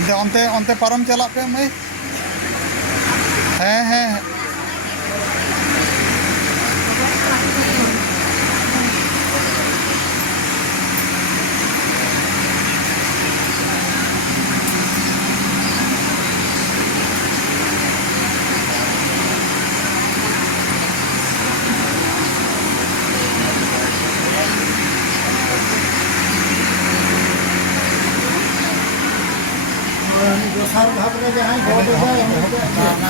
अंते अंते अंते पारम चला पे मैं हैं हैं दोसर भाग में जहाँ भोट जाए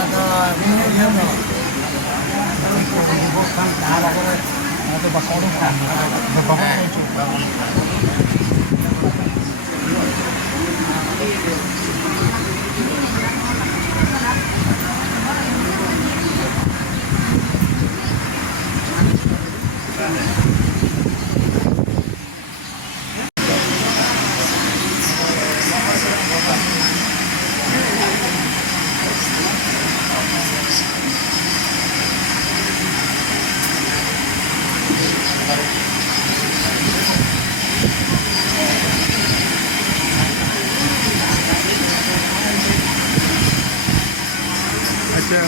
अच्छा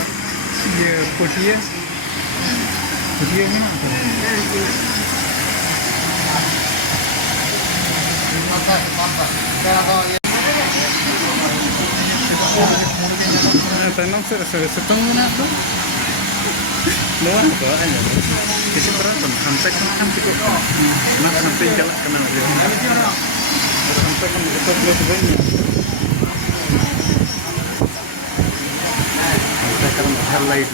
ये पोटिए में तैनाम से सितंग में तो लोअर तो आया किसी तरह तो हम तक हम को ना हम पे चला करना है हम तक हम तो लोग बनी हम हर light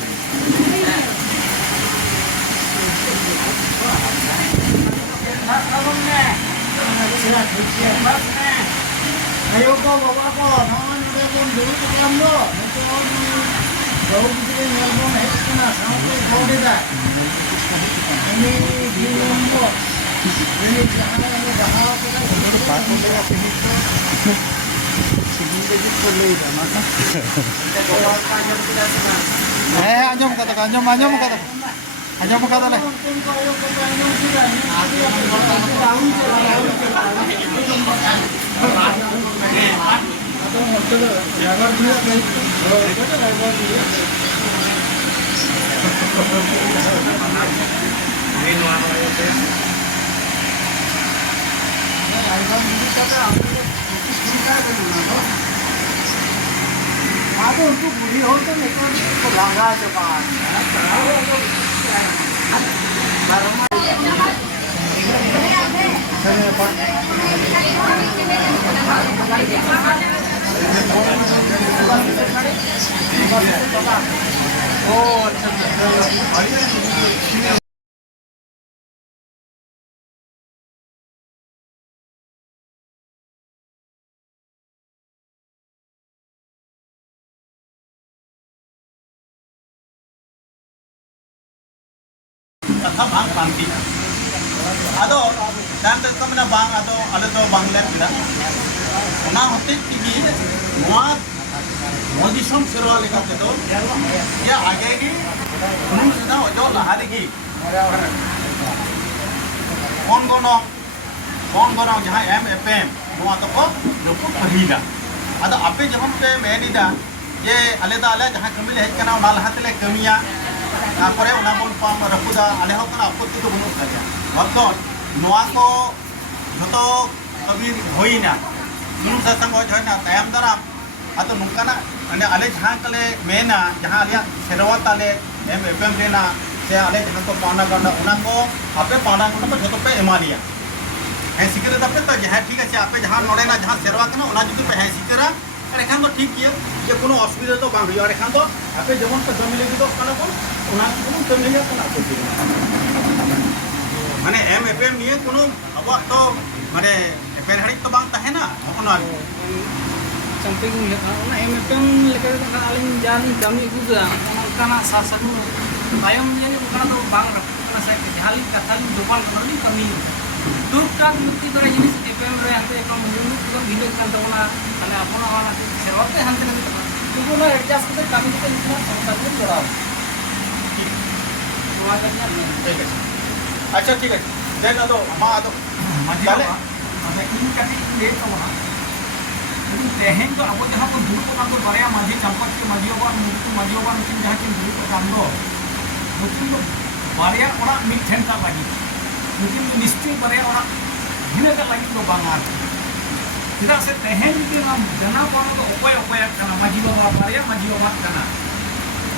ayo ko bawa ko naman udah pun dulu kita lo itu jauh kita nyelbon itu na sampai kau dah ini belum lo ini jangan ini bahaya kita itu pakai kita sini tu sini jadi perlu dah maka kita bawa kajian kita semua anjom kata anjom kata le aku untuk beli hotel itu langgar cepat. Oh, kata bang panti, ado dan tetap mana bang ado ada tu bang lem kita, mana hotel tinggi, muat, modisam serwal lekat itu, ya agak ni, unung sudah ojo lahar lagi, kon gonong jahai MFM, muat tu kok luput perhida, ado apa jawab pe meni dah, je aleda jahai kami lehat kena unal hati kamiya. तापरे उनाबन palm रखुदा आले हो कना आपत्ति तो बनुत गया मतलब नोआ को जतो कबीर होइना सुनुम सत्संग हो जना तायम दराम आतो नुकाना अने आले जहां कले मेना जहां आले सेरवा ताले एमएफएम लेना से आले जहां को पाना गंडा उना को आपे पाना गंडा को जतो पे एमालिया है सिकरे तपे तो जहां ठीक है आपे जहां नोडेना जहां सेरवा कना उना जुदी पे है सिकरा अरे खान तो ठीक किया ये कोनो असुविधा तो बांग रही अरे खान तो आपे जमन पे जमी लगी तो कना को उना कोनो कमिया कना को माने एमएफएम निये कोनो अब तो माने एफएन हड़ी तो बांग ताहे ना कोनो sampai melihat orang MFM lekat dengan alim jalan kami juga karena sasaran ayamnya ini bukan atau bang karena saya kejali kata jualan kembali kami turkan bukti pada jenis DPM yang itu kalau menurut kita bilang kan tahu lah karena apa orang serwate hantar itu itu lah adjust kita kami kita ini sampai berapa ठीक है अच्छा ठीक है देना तो माँ तो ada ini kaki dia tu mah तेहें तो अब जहाँ को दुरुप का तो बारे माझी चंपक के माझी बाबा मुक्ति माझी बाबा नुकिन जहाँ के दुरुप का दो नुकिन तो बारे ओरा मिट ठेन का लगी नुकिन तो निश्चय बारे ओरा भिन्न का लगी तो बांगार tidak se tehen itu nam dana kono to okoy kana maji baba baria maji baba kana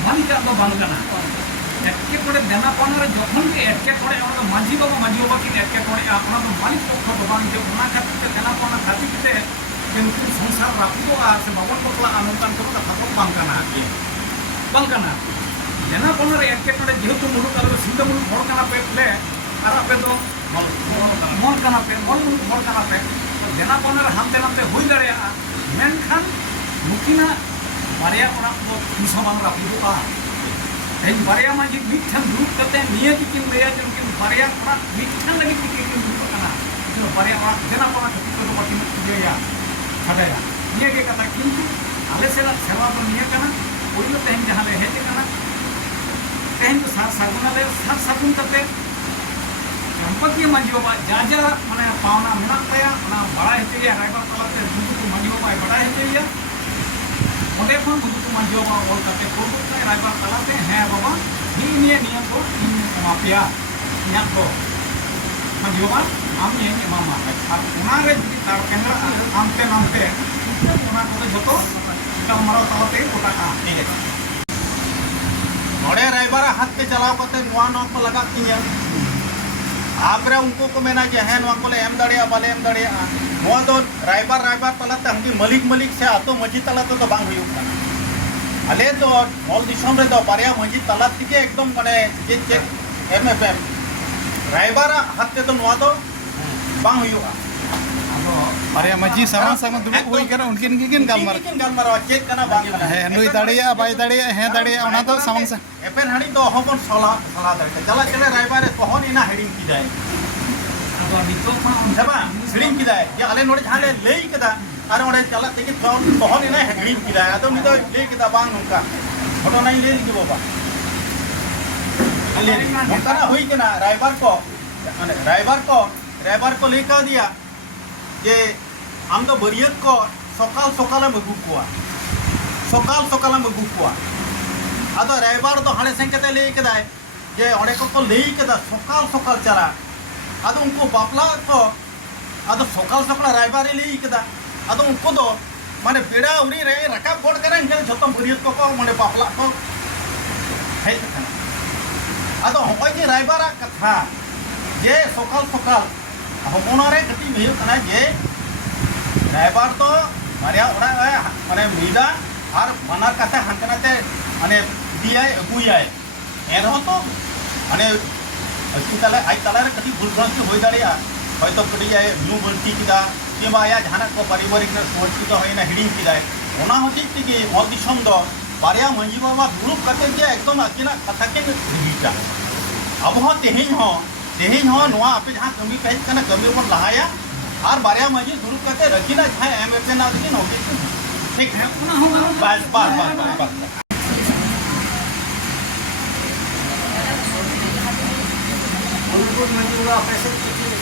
mani ka do bang kana ekke kore dana kono re jokhon ke ekke kore ona maji baba ki ekke kore apna to mani pokho do bang je ona khatir te dana kono khatir te jenku sangsar rapudo ar se babon pokla anontan ko ta thako bang kana dana kono re ekke kore jehetu mulu kalo sinda mulu hor kana pe le ara pe do mon kana pe mon mulu hor kana pe dena koner hamte namte hui daria menkan mukina baria orang ko pisabang rapuduka den baria maji mithan durup kate niya kikin leya jengkin baria orang mithan lagi kikin durup kana itu baria orang dena koner ketika to patin jaya sadaya niya ke kata kintu ale sela sewa to niya kana oilo tehen jahale hete kana tehen to sagun ale sagun kate चंपकी माजी बाबा जाजा माने पावना मेना तया ना बड़ा हेतिया रायबार तलाते बुदुकु माजी बाबा बड़ा हेतिया ओंडे खन बुदुकु माजी बाबा ओल कते कोटु ते रायबार तलाते हे बाबा ही निया को इन माफिया निया को माजी बाबा आम ये मामा और उना रे जदि तार केंद्र आमते नामते उना को जतो कमरो तलाते कोटा का ठीक है नोड़े रायबार हाथ के चलाव कते नुआ नौ को लगा किया आपरे उनको को मेना जे है नुआ कोले एम दाड़िया बाले एम दाड़िया नुआ तो रायबार तलाते हमकी मलिक से आतो मजी तलाते तो बांग हुई अले तो मॉल दिसम रे तो बारिया मजी तलात के एकदम माने जे चेक एमएफएम रायबार हाथे तो नुआ तो बांग हुई बारिया मजी sama दुरुप होई करा उनकिन गालमार चेक कना बांग है नुई दाड़िया बाई दाड़िया है दाड़िया ओना तो samang sa एपेन हाड़ी तो हबन सला दाड़े चला चले रायबार तोहन इना हेडिंग की जाए अब नितो मा सेबा हेडिंग की जाए जे आले नोडे झाले लेई कदा आर ओडे चला तेकी तोहन इना हेडिंग की जाए आदो नितो लेई कदा बांग नुका घटना ही लेई के बाबा ले मोकाना होई कना रायबार को लेई का दिया जे हम तो बरियत को सकाल में अगू कोआ सकाल में अगू कोआ आदो रायबार तो हाणे संकेत ले कदा जे ओडे को ले कदा सकाल चला आदो उनको बापला को आदो सकाल रायबार ले कदा आदो उनको दो माने पेड़ा उरी रे रकाब गोड करे इनके जतो बरियत को माने बापला को है आदो होय जे रायबार कथा जे सकाल हमोना रे कति भेउ कना जे रायबार तो मारिया ओडा माने मीदा और मना कथा हंकनाते माने दिया अगुयाय एनो तो माने अस्ति तले आई तले रे कति भूलभ्रांति होय दाड़िया होयतो कटी जाय न्यू बंती किदा किबा आया जहाना को पारिवारिक ने सोची तो होयना हिडिंग किदा ओना होती कि मॉल दिसम दो बारिया मंजी बाबा दुरुप कते जे एकदम अकिना कथा के हिटा अब हो तेहिं हो नुआ आपे जहां कमी कहि कना कमी पर लहाया और बारिया मंजी दुरुप कते रखिना जहां एमएफए ना दिन होती ठीक है उना हो बस उनको माजी बाबा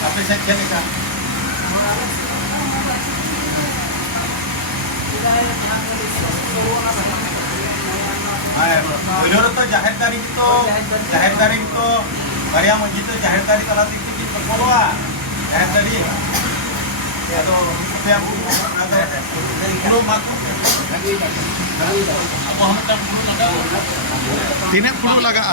आपे से क्या लिखा तो जाहिर तारीख तो बारिया मंजी तो जाहिर तारीख तला दिखती कि पकोलवा जाहिर तारीख या तो पे हम पुरो माको अब हम तक पुरो लगा तीने पुरो लगा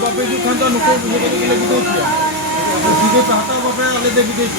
बापे जो खान नुको विदेश सीधे चाहता बापे आले दे विदेश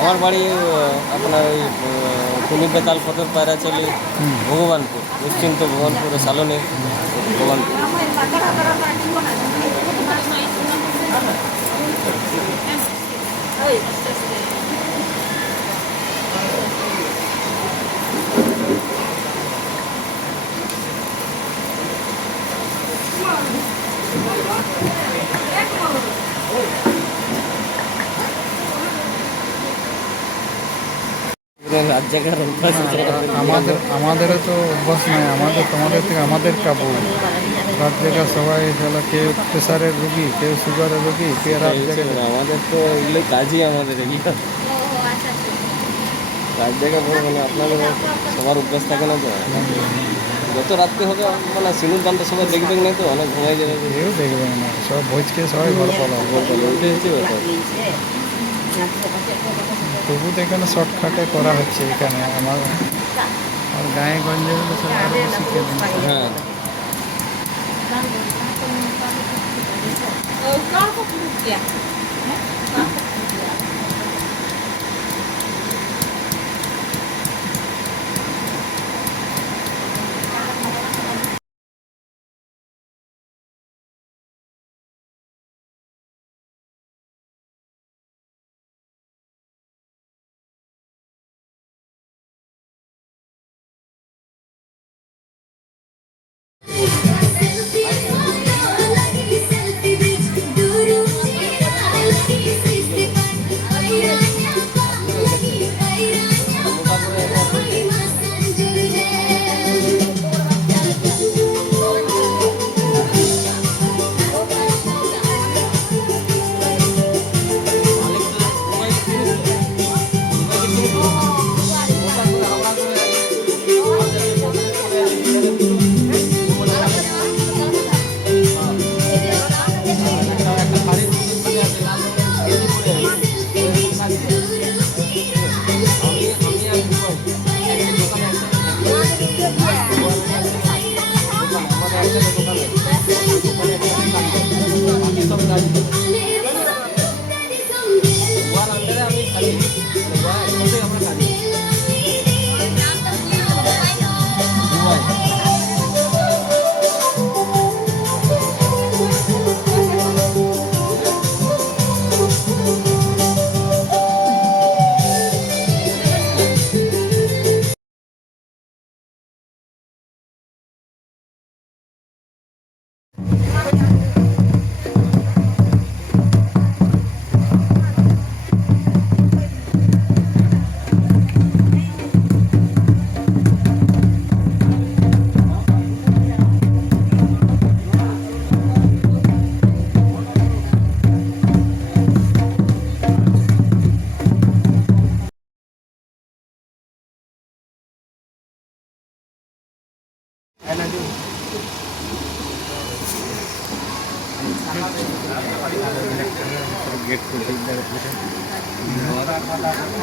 আমার বাড়ি আপনার ওই কুনিবেতাল ফতর পায়রাচলি ভগবানপুর নিশ্চিন্ত ভগবানপুর সালনে ভগবানপুর। আমাদেরও তো অভ্যাস নাই, তোমাদের থেকে আমাদের কাবু রাত জায়গা সবাই তাহলে কেউ প্রেশারের রুগী, কেউ সুগারের রুগী, কেউ রাত জায়গা। আমাদের তো এগুলো কাজই আমাদের রাত জায়গা বড় মানে আপনাদের সবার অভ্যাস থাকে না তো, যত রাত্রে হবে মানে সিনুর দামটা সবাই দেখবেন না তো, অনেক ঘুমাই যাবে, কেউ দেখবে না, সব ভোজ খেয়ে সবাই ঘর পালাবে, ওইটাই হচ্ছে ব্যাপার। তবু তো এখানে শর্টকাটে করা হচ্ছে এখানে আমার গায়ে গঞ্জে শিখে দিচ্ছে। হ্যাঁ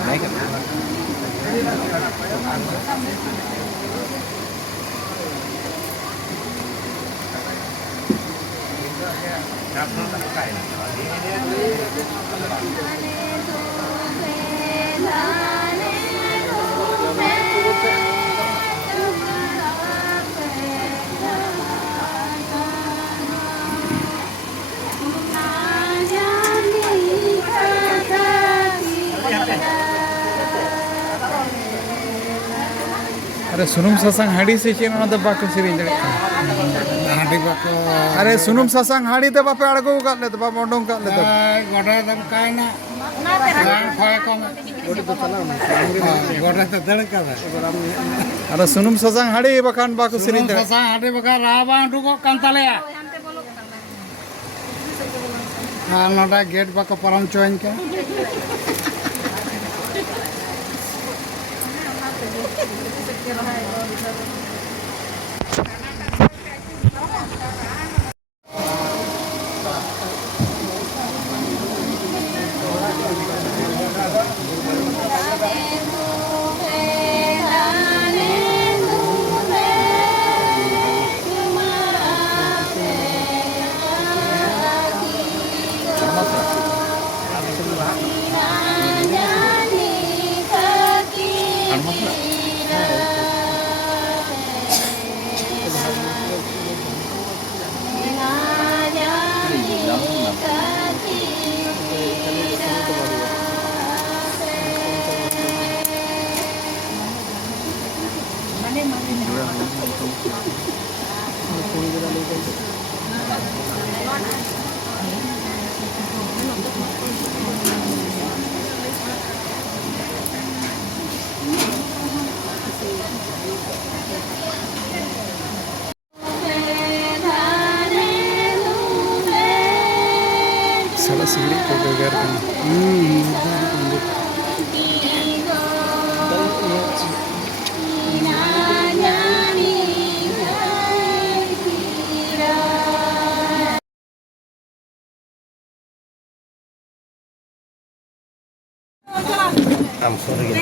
Naik kan? अरे सुनुम सासांग हाड़ी से चेन ना बाको सेरिंग दड़े हाडी बाको अरे सुनुम सासांग हाड़ी दे बापे अड़गो काट ले बाप ओडोंग काट ले गोड़ा दम काय ना गान खोय कम गोड़ा तो दड़ का अरे सुनुम सासांग हाड़ी बखान बाको सेरिंग दड़े ससा हाडी बका राबा डुको कांतालेया नोडा गेट बाको परम चोइन के सारा सिगड़ी को beggar kan I'm sorry.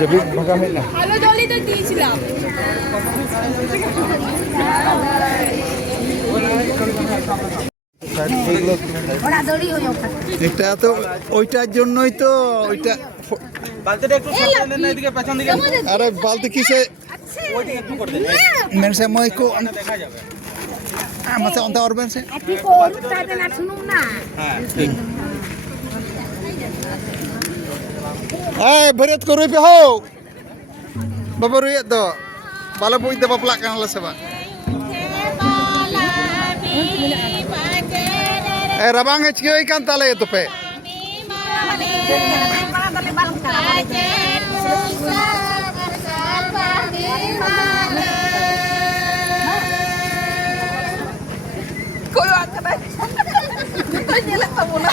Jadi magamit na. আলো জলই তো দিয়েছিলাম দৌড়াদৌড়ি হয়ে ওখানে এটা তো ওইটার জন্যই তো ওইটা আরে বালতি কিসে মেনসে মই কো মাসে অন্তা অরবেন সে আপনি কোন তাতে না শুনুন না ay berit ko rupi ho babaruyat do bala buit da baplak kan la seba rabang hchki ikan tale to pe koyo akata kita nyelak kamu na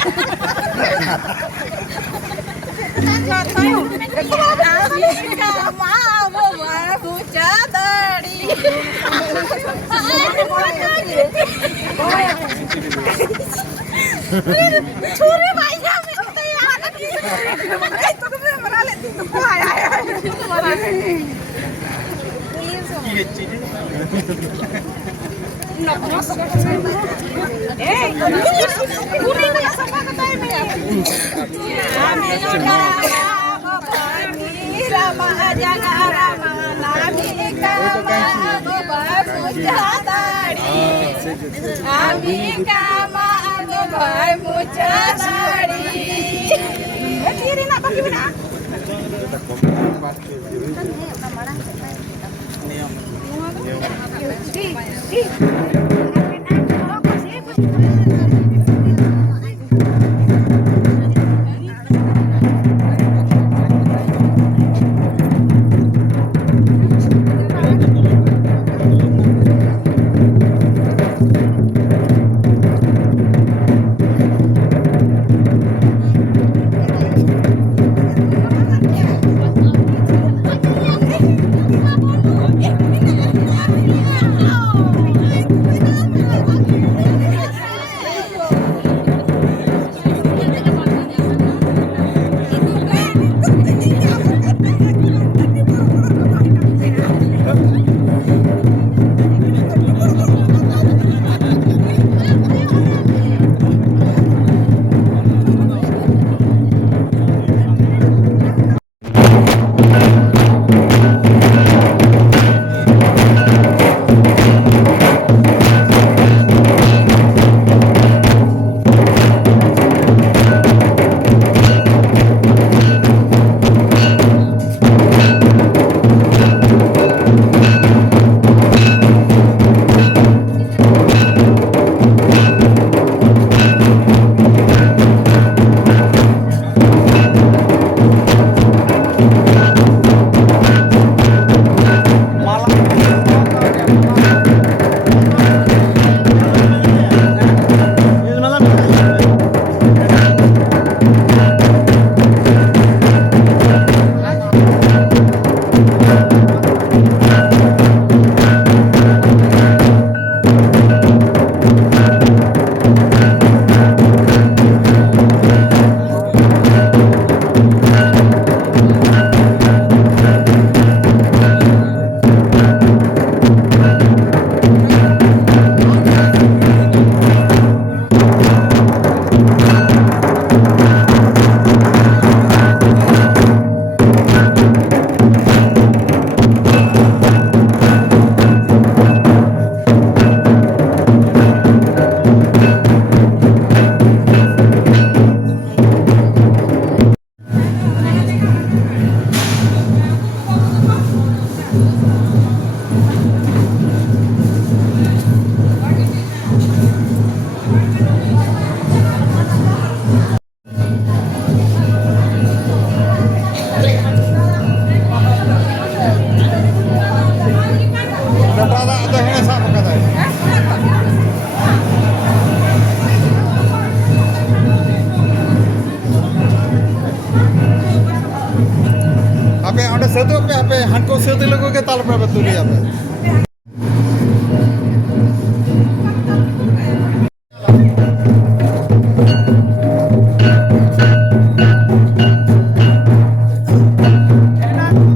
छुरी भाई जा मिलते यार तो तुम्हें मना लेती तो आया ये चीज पूरी का सफा करता है मैं रामा जगा रामा नामी कामा गोबा मुचादाड़ी आमी कामा गोबा मुचादाड़ी तीरी ना बाकी बिना setu pe hanko setu logo ke tal pe betuli ape Enak.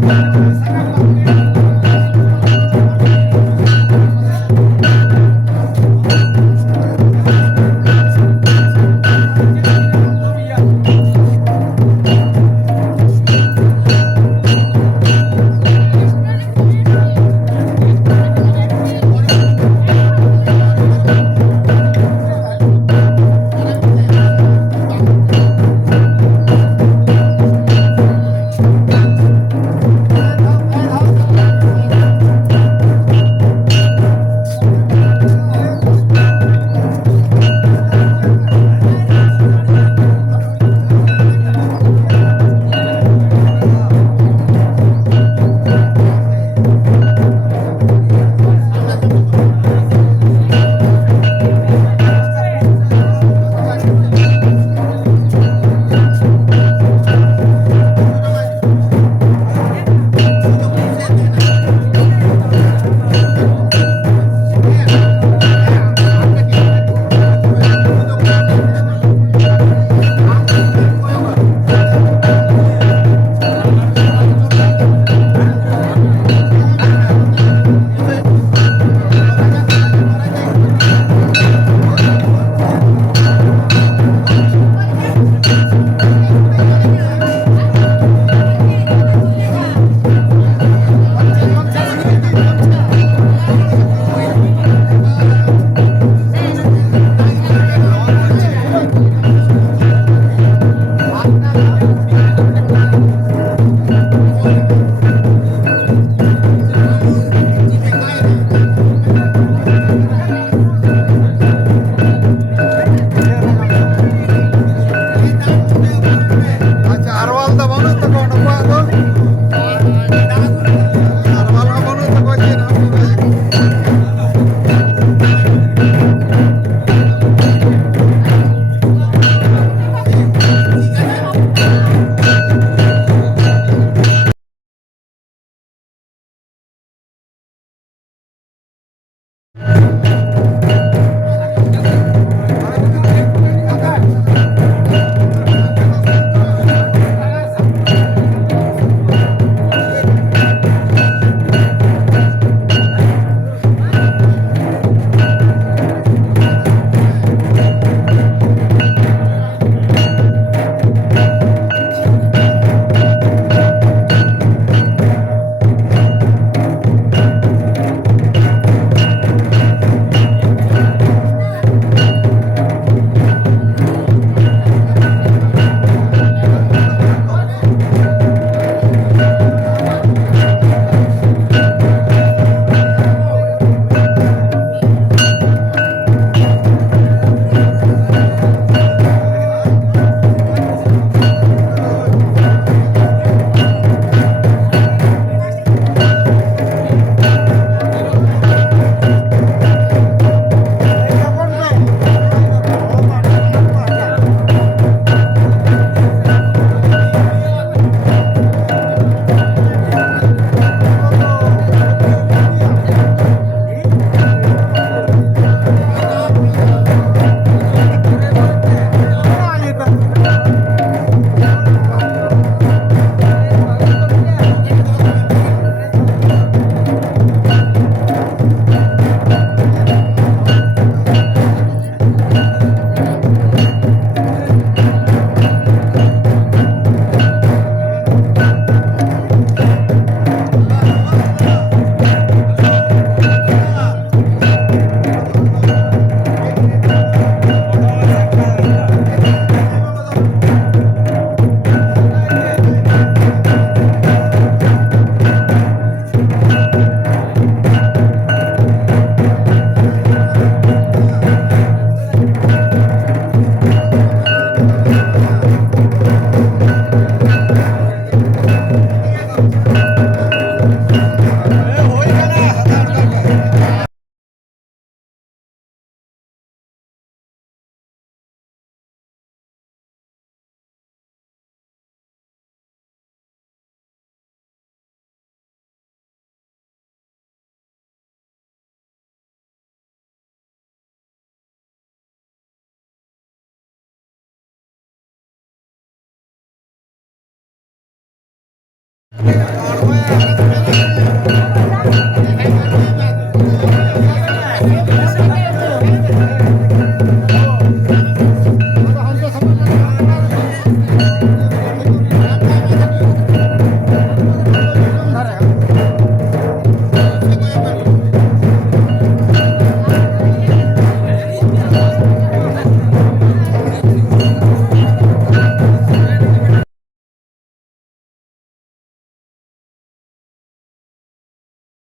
और वो